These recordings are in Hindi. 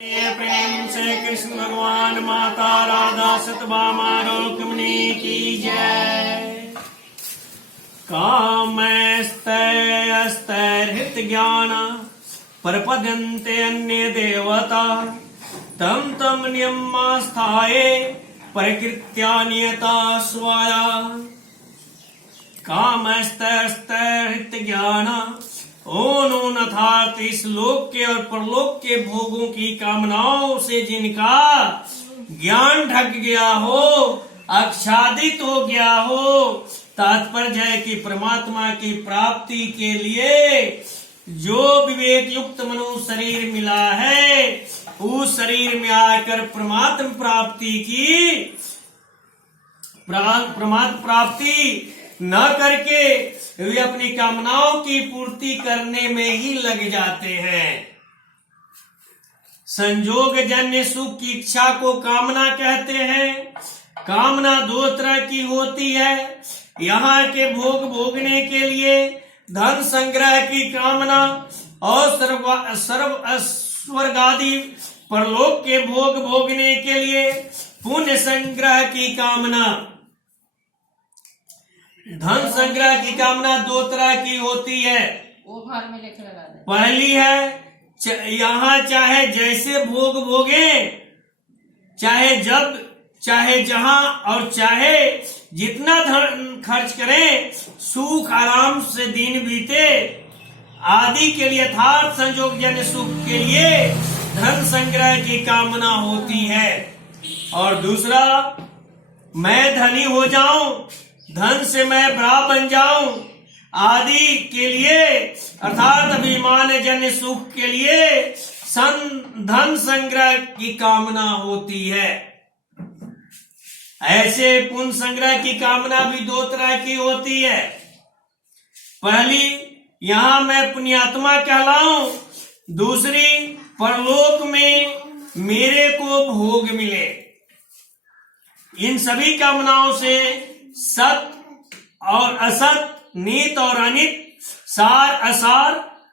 प्रेम से कृष्ण भगवान माता राधा सतभामा रुक्मिणी की जय। कामस्तैस्तैर्हित ज्ञान परपद्यन्ते अन्य देवता तम तम नियमास्थाये प्रकृत्या नियता स्वाया। कामस्तैर्हित ज्ञान ओनो नथार्थ इस लोक के और परलोक के भोगों की कामनाओं से जिनका ज्ञान ढक गया हो, आच्छादित हो गया हो, तात्पर्य है कि परमात्मा की प्राप्ति के लिए जो विवेक युक्त मनुष्य शरीर मिला है, उस शरीर में आकर परमात्मा प्राप्ति न करके वे अपनी कामनाओं की पूर्ति करने में ही लग जाते हैं। संयोग जन्य सुख की इच्छा को कामना कहते हैं। कामना दो तरह की होती है। यहाँ के भोग भोगने के लिए धन संग्रह की कामना और स्वर्ग आदि परलोक के भोग भोगने के लिए पुण्य संग्रह की कामना। धन संग्रह की कामना दो तरह की होती है। वो भार में लिख लगा दे। पहली है यहाँ चाहे जैसे भोग भोगे, चाहे जब, चाहे जहां और चाहे जितना धन खर्च करें, सुख आराम से दिन बीते आदि के लिए यथार्थ संयोग जन्य सुख के लिए धन संग्रह की कामना होती है। और दूसरा, मैं धनी हो जाऊं, धन से मैं बड़ा बन जाऊं आदि के लिए अर्थात अभिमान जन्य सुख के लिए धन संग्रह की कामना होती है। ऐसे पुण्य संग्रह की कामना भी दो तरह की होती है। पहली, यहाँ मैं पुण्यात्मा कहलाऊं, दूसरी परलोक में मेरे को भोग मिले। इन सभी कामनाओं से सत और असत, नित और अनित, सार असार,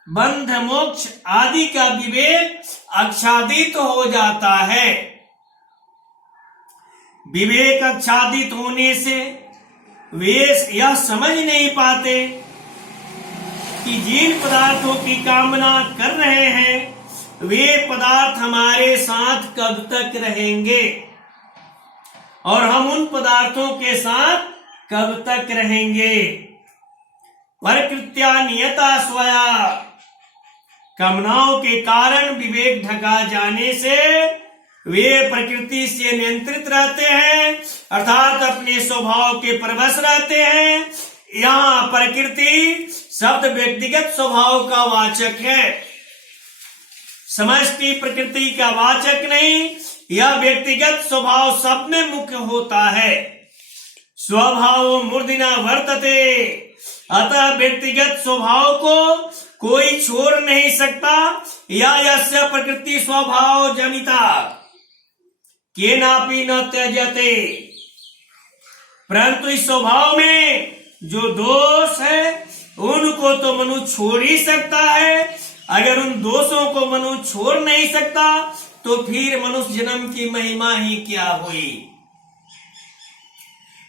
बंध मोक्ष आदि का विवेक आच्छादित हो जाता है। विवेक आच्छादित होने से वे यह समझ नहीं पाते कि जिन पदार्थों की कामना कर रहे हैं वे पदार्थ हमारे साथ कब तक रहेंगे और हम उन पदार्थों के साथ कब तक रहेंगे। प्रकृत्या नियता स्वया, कामनाओं के कारण विवेक ढका जाने से वे प्रकृति से नियंत्रित रहते हैं, अर्थात अपने स्वभाव के परवश रहते हैं। यहाँ प्रकृति शब्द व्यक्तिगत स्वभाव का वाचक है, समष्टि प्रकृति का वाचक नहीं। यह व्यक्तिगत स्वभाव सब में मुख्य होता है। स्वभाव मूर्धना वर्तते, अतः व्यक्तिगत स्वभाव को कोई छोड़ नहीं सकता। या यस्य प्रकृति स्वभाव जनिता केनापि न त्यजते, परंतु इस स्वभाव में जो दोष है उनको तो मनुष्य छोड़ ही सकता है। अगर उन दोषों को मनुष्य छोड़ नहीं सकता तो फिर मनुष्य जन्म की महिमा ही क्या हुई।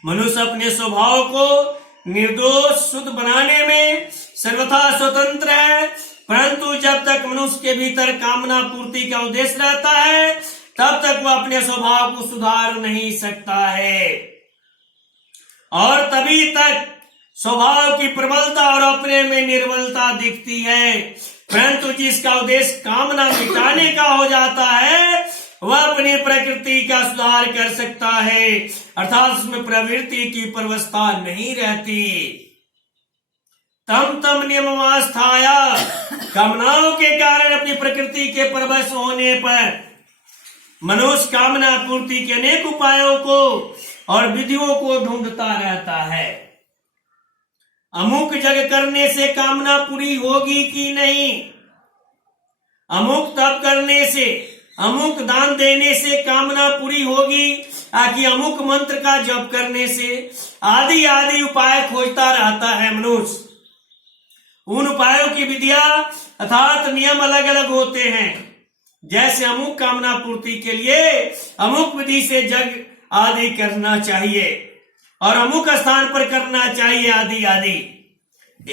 मनुष्य अपने स्वभाव को निर्दोष शुद्ध बनाने में सर्वथा स्वतंत्र है, परंतु जब तक मनुष्य के भीतर कामना पूर्ति का उद्देश्य रहता है तब तक वह अपने स्वभाव को सुधार नहीं सकता है और तभी तक स्वभाव की प्रबलता और अपने में निर्बलता दिखती है। परंतु जिसका उद्देश्य कामना मिटाने का हो जाता है वह अपनी प्रकृति का सुधार कर सकता है, अर्थात उसमें प्रवृत्ति की परवस्था नहीं रहती। तम तम नियमास्थाया, कामनाओं के कारण अपनी प्रकृति के परवश होने पर मनुष्य कामना पूर्ति के अनेक उपायों को और विधियों को ढूंढता रहता है। अमुक जग करने से कामना पूरी होगी कि नहीं, अमुक तप करने से, अमुक दान देने से कामना पूरी होगी, कि अमुक मंत्र का जप करने से, आदि आदि उपाय खोजता रहता है मनुष्य। उन उपायों की विधियां अर्थात नियम अलग अलग होते हैं। जैसे अमुक कामना पूर्ति के लिए अमुक विधि से जग आदि करना चाहिए और अमुक स्थान पर करना चाहिए आदि आदि।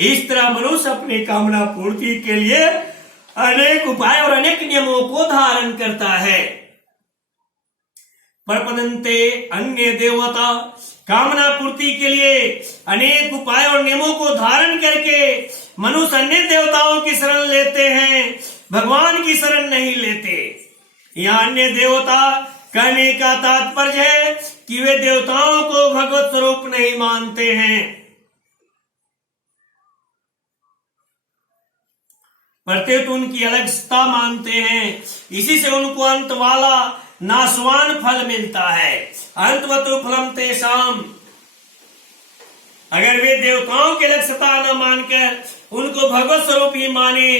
इस तरह मनुष्य अपनी कामना पूर्ति के लिए अनेक उपाय और अनेक नियमों को धारण करता है। प्रपदन्ते अन्य देवता, कामना पूर्ति के लिए अनेक उपाय और नियमों को धारण करके मनुष्य अन्य देवताओं की शरण लेते हैं, भगवान की शरण नहीं लेते। यहाँ अन्य देवता कहने का तात्पर्य है कि वे देवताओं को भगवत स्वरूप नहीं मानते हैं, प्रत्युत उनकी अलगता मानते हैं। इसी से उनको अंत वाला नाशवान फल मिलता है। अंतवतु फलम तेषाम, अगर वे देवताओं की अलगता न मानकर उनको भगवत स्वरूप ही माने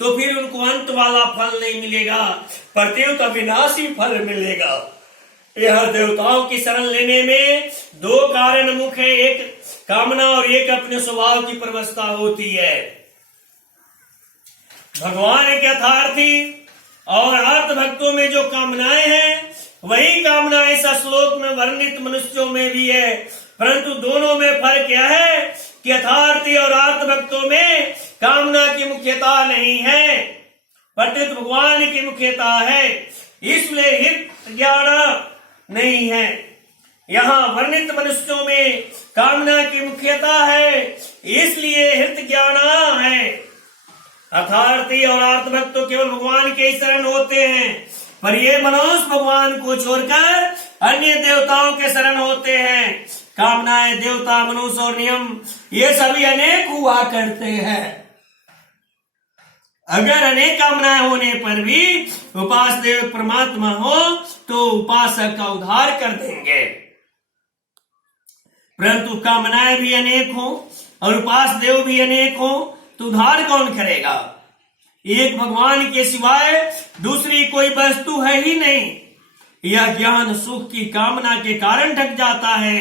तो फिर उनको अंत वाला फल नहीं मिलेगा, प्रत्युत अविनाशी फल मिलेगा। यह देवताओं की शरण लेने में दो कारण मुख्य है, एक कामना और एक अपने स्वभाव की प्रवस्था होती है। भगवान के यथार्थी और अर्थ भक्तों में जो कामनाएं हैं वही कामना इस श्लोक में वर्णित मनुष्यों में भी है, परंतु दोनों में फर्क क्या है कि यथार्थी और अर्थ भक्तों में कामना की मुख्यता नहीं है, प्रत्युत भगवान की मुख्यता है, इसलिए हित ज्ञान नहीं है। यहाँ वर्णित मनुष्यों में कामना की मुख्यता है, इसलिए हित ज्ञान है। अर्थार्थी और अर्थ भक्त तो केवल भगवान के ही शरण होते हैं, पर ये मनुष्य भगवान को छोड़कर अन्य देवताओं के शरण होते हैं। कामनाएं, देवता, मनुष्य और नियम ये सभी अनेक हुआ करते हैं। अगर अनेक कामनाएं होने पर भी उपास देव परमात्मा हो तो उपासक का उद्धार कर देंगे, परंतु कामनाएं भी अनेक हो और उपास देव भी अनेक हो तो उद्धार कौन करेगा? एक भगवान के सिवाय दूसरी कोई वस्तु है ही नहीं। यह ज्ञान सुख की कामना के कारण ढक जाता है।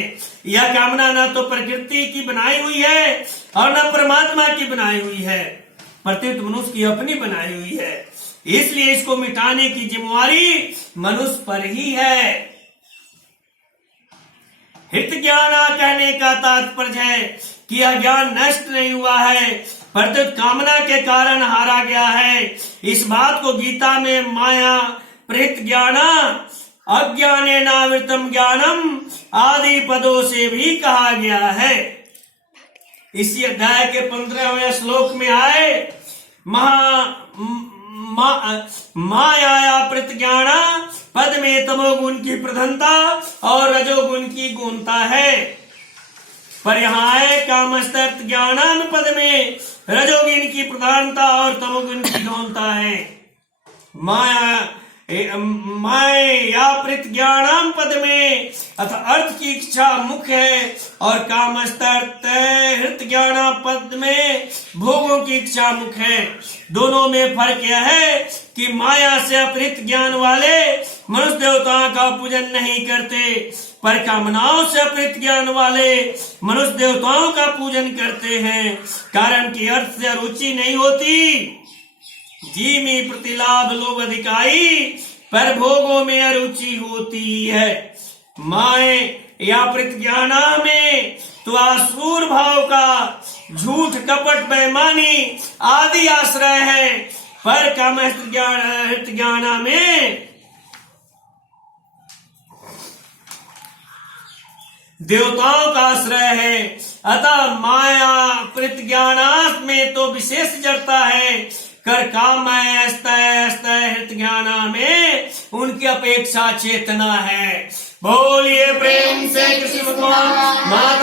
यह कामना न तो प्रकृति की बनाई हुई है और न परमात्मा की बनाई हुई है, प्रत्युत मनुष्य की अपनी बनाई हुई है। इसलिए इसको मिटाने की जिम्मेवारी मनुष्य पर ही है। हित ज्ञान कहने का तात्पर्य है कि यह ज्ञान नष्ट नहीं हुआ है, प्रत्युत कामना के कारण हारा गया है। इस बात को गीता में माया प्रेत ज्ञान अज्ञानेनावृतम ज्ञानम आदि पदों से भी कहा गया है। इसी अध्याय के 15वें श्लोक में आए माया प्रेत ज्ञान पद में तमोगुण की प्रधानता और रजोगुण की गुणता है, पर यहाँ है कामस्तर्थ ज्ञानम पद में रजोगुण की प्रधानता और तमोगुण की गौणता है। माया प्रेत ज्ञानम पद में अथ अर्थ की इच्छा मुख्य है और कामस्तर्थ हृत ज्ञान पद में भोगों की इच्छा मुख्य है। दोनों में फर्क यह है कि माया से अपहृत ज्ञान वाले मनुष्य देवताओं का पूजन नहीं करते, पर कामनाओं से अपहृत ज्ञान वाले मनुष्य देवताओं का पूजन करते हैं। कारण की अर्थ से रुचि नहीं होती, जीमी प्रतिलाभ लोभ अधिकाई, पर भोगों में अरुचि होती है। माए या प्रतिज्ञाना में तो आसुर भाव का झूठ कपट बेईमानी आदि आश्रय है, पर कामस्थ ज्ञाना में देवताओं का आश्रय है। अतः माया प्रतिज्ञानार्थ में तो विशेष जड़ता है, कर काम हृत ज्ञाना में उनकी अपेक्षा चेतना है। बोलिए प्रेम से कृष्ण भगवान माता